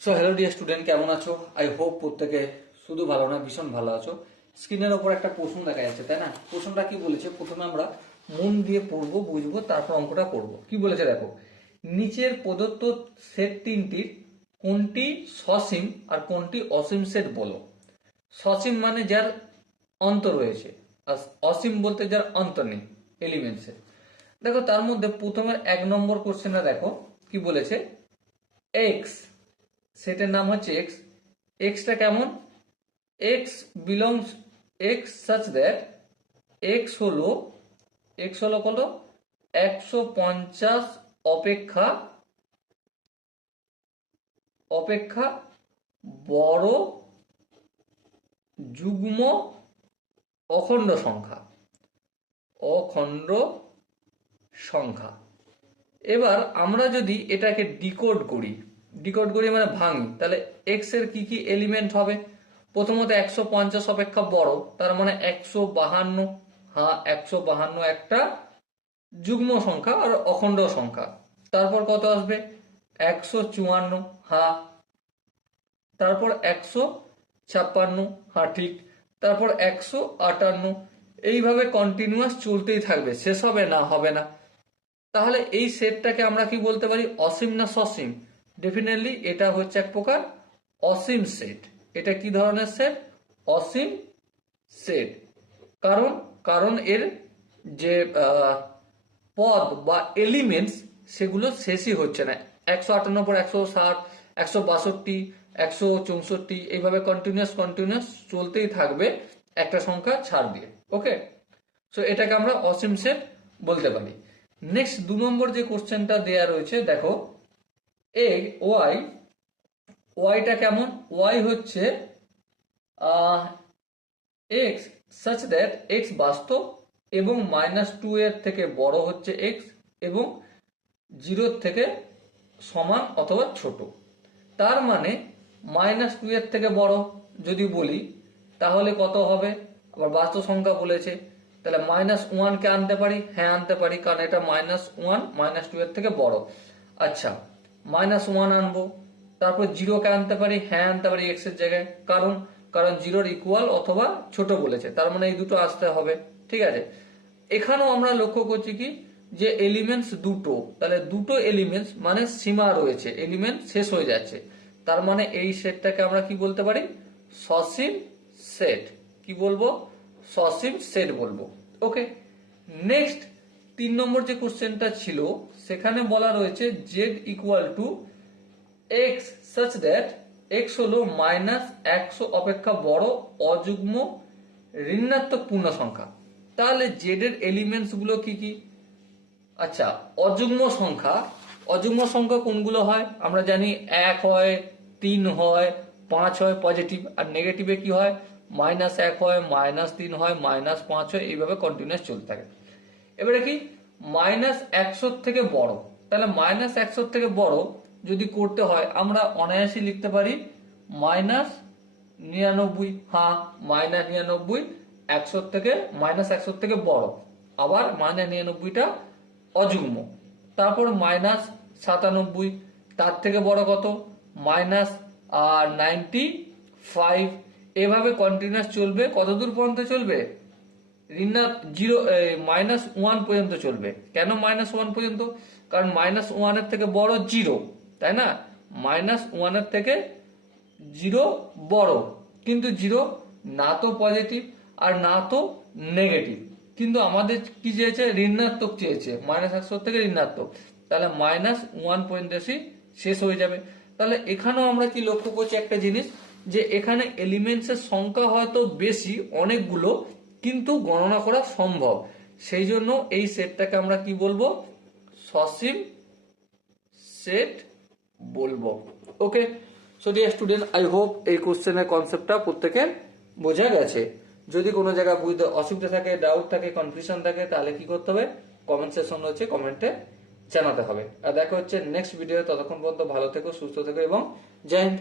So hello dear student, কেমন আছো? I hope প্রত্যেকে শুধু ভালো না, ভীষণ ভালো আছো। স্ক্রিনের ওপর একটা প্রশ্ন দেখা যাচ্ছে, তাই না? প্রশ্নটা কি বলেছে? প্রথমে আমরা মন দিয়ে পড়বো, বুঝবো, তারপর অঙ্কটা করবো। কি বলেছে দেখো, নিচের প্রদত্ত সেট তিনটির কোনটি সসীম আর কোনটি অসীম সেট বলো। সসীম মানে যার অন্ত রয়েছে, আর অসীম বলতে যার অন্ত নেই এলিমেন্টসের। দেখো তার মধ্যে প্রথমের 1 নম্বর কোশ্চেনটা দেখো কি বলেছে। এক্স, সেটের নাম হচ্ছে এক্স। এক্সটা কেমন? X belongs x such that x হলো কত? 150 অপেক্ষা অপেক্ষা বড় যুগ্ম অখণ্ড সংখ্যা। অখণ্ড সংখ্যা। এবার আমরা যদি এটাকে ডিকোড করি মানে ভাঙি, তাহলে এক্স এর কি কি এলিমেন্ট হবে? প্রথমত 150 অপেক্ষা বড়, তার মানে 152। হ্যাঁ, 152 একটা যুগ্ম সংখ্যা আর অখণ্ড সংখ্যা। তারপর কত আসবে? 154। হ্যাঁ। তারপর 156। হ্যাঁ ঠিক। তারপর 158। এইভাবে কন্টিনিউয়াস চলতেই থাকবে, শেষ হবে না, হবে না। তাহলে এই সেটটাকে আমরা কি বলতে পারি? অসীম না সসীম? ডেফিনেটলি এটা হচ্ছে এক প্রকার অসীম সেট। এটা কি ধরনের সেট? অসীম সেট। কারণ কারণ এর যে পদ বা এলিমেন্টস সেগুলো শেষই হচ্ছে না। 158 পর 160, 162, 164, এইভাবে কন্টিনিউয়াস চলতেই থাকবে, একটা সংখ্যা ছাড় দিয়ে। ওকে, সো এটাকে আমরা অসীম সেট বলতে পারি। নেক্সট 2 নম্বর যে কোশ্চেনটা দেয়া রয়েছে দেখো, ওয়াই। ওয়াইটা কেমন? ওয়াই হচ্ছে এক্স সাচ দ্যাট এক্স বাস্তব এবং -2 এর থেকে বড় হচ্ছে এক্স এবং 0 থেকে সমান অথবা ছোট। তার মানে -2 এর থেকে বড় যদি বলি তাহলে কত হবে? আবার বাস্তব সংখ্যা বলেছে, তাহলে -1 কে আনতে পারি। হ্যাঁ আনতে পারি, কারণ এটা -1 -2 এর থেকে বড়। আচ্ছা, -1 আনবো। তারপর 0 কে আনতে পারি। হ্যাঁ আনতে পারি এক্স এর জায়গায়, কারণ কারণ 0-র ইকুয়াল অথবা ছোট বলেছে, তার মানে এই দুটো আসতে হবে। ঠিক আছে, এখানেও আমরা লক্ষ্য করছি কি যে এলিমেন্টস দুটো, তাহলে দুটো এলিমেন্টস মানে সীমা রয়েছে, এলিমেন্ট শেষ হয়ে যাচ্ছে। তার মানে এই সেটটাকে আমরা কি বলতে পারি? সসীম সেট। কি বলবো? সসীম সেট বলবো। ওকে, নেক্সট 3 নম্বর যে কোশ্চেনটা ছিল সেখানে বলা রয়েছে Z equal to x such that x হলো -100 অপেক্ষা বড় অযুগ্ম ঋণাত্মক পূর্ণ সংখ্যা। তাহলে জেড এর এলিমেন্টস গুলো কি কি? আচ্ছা, অযুগ্ম সংখ্যা। অযুগ্ম সংখ্যা কোনগুলো হয়? আমরা জানি 1 হয়, 3 হয়, 5 হয় পজিটিভ, আর নেগেটিভে কি হয়? -1 হয়, -3 হয়, -5 হয়, এইভাবে কন্টিনিউয়াস চলতে থাকে। এবারে কি -100 থেকে বড়, তাহলে -100 থেকে বড় যদি করতে হয় আমরা অনায়াসে লিখতে পারি -99। হ্যাঁ, -99 100 থেকে -100 থেকে বড়, আবার -99টা অযুগ্ম। তারপর -97, তার থেকে বড় কত? -95। এভাবে কন্টিনিউয়াস চলবে। কতদূর পর্যন্ত চলবে? জিরো -1 পর্যন্ত চলবে। কেন -1 পর্যন্ত? কারণ -1 এর থেকে বড় 0, তাই না? -1 এর থেকে 0 বড়, কিন্তু 0 না তো পজিটিভ আর না তো নেগেটিভ, কিন্তু আমাদের কি চেয়েছে? ঋণাত্মক চেয়েছে, -100 থেকে ঋণাত্মক। তাহলে -1 পর্যন্ত শেষ হয়ে যাবে। তাহলে এখানেও আমরা কি লক্ষ্য করছি একটা জিনিস, যে এখানে এলিমেন্টসের সংখ্যা হয়তো বেশি অনেকগুলো, কিন্তু গণনা করা সম্ভব। সেই জন্য এই সেটটাকে আমরা কি বলবো? সসীম সেট বলবো। Okay, so dear student, I hope এই কোশ্চেনের কনসেপ্টটা প্রত্যেকের বোঝা গেছে। যদি কোনো জায়গায় বুঝতে অসুবিধা থাকে, ডাউট থাকে, কনফিউশন থাকে, তাহলে কি করতে হবে? কমেন্ট সেকশন রয়েছে, কমেন্টে জানাতে হবে। আর দেখা হচ্ছে নেক্সট ভিডিও। ততক্ষণ পর্যন্ত ভালো থেকো, সুস্থ থেকো এবং জয় হিন্দ।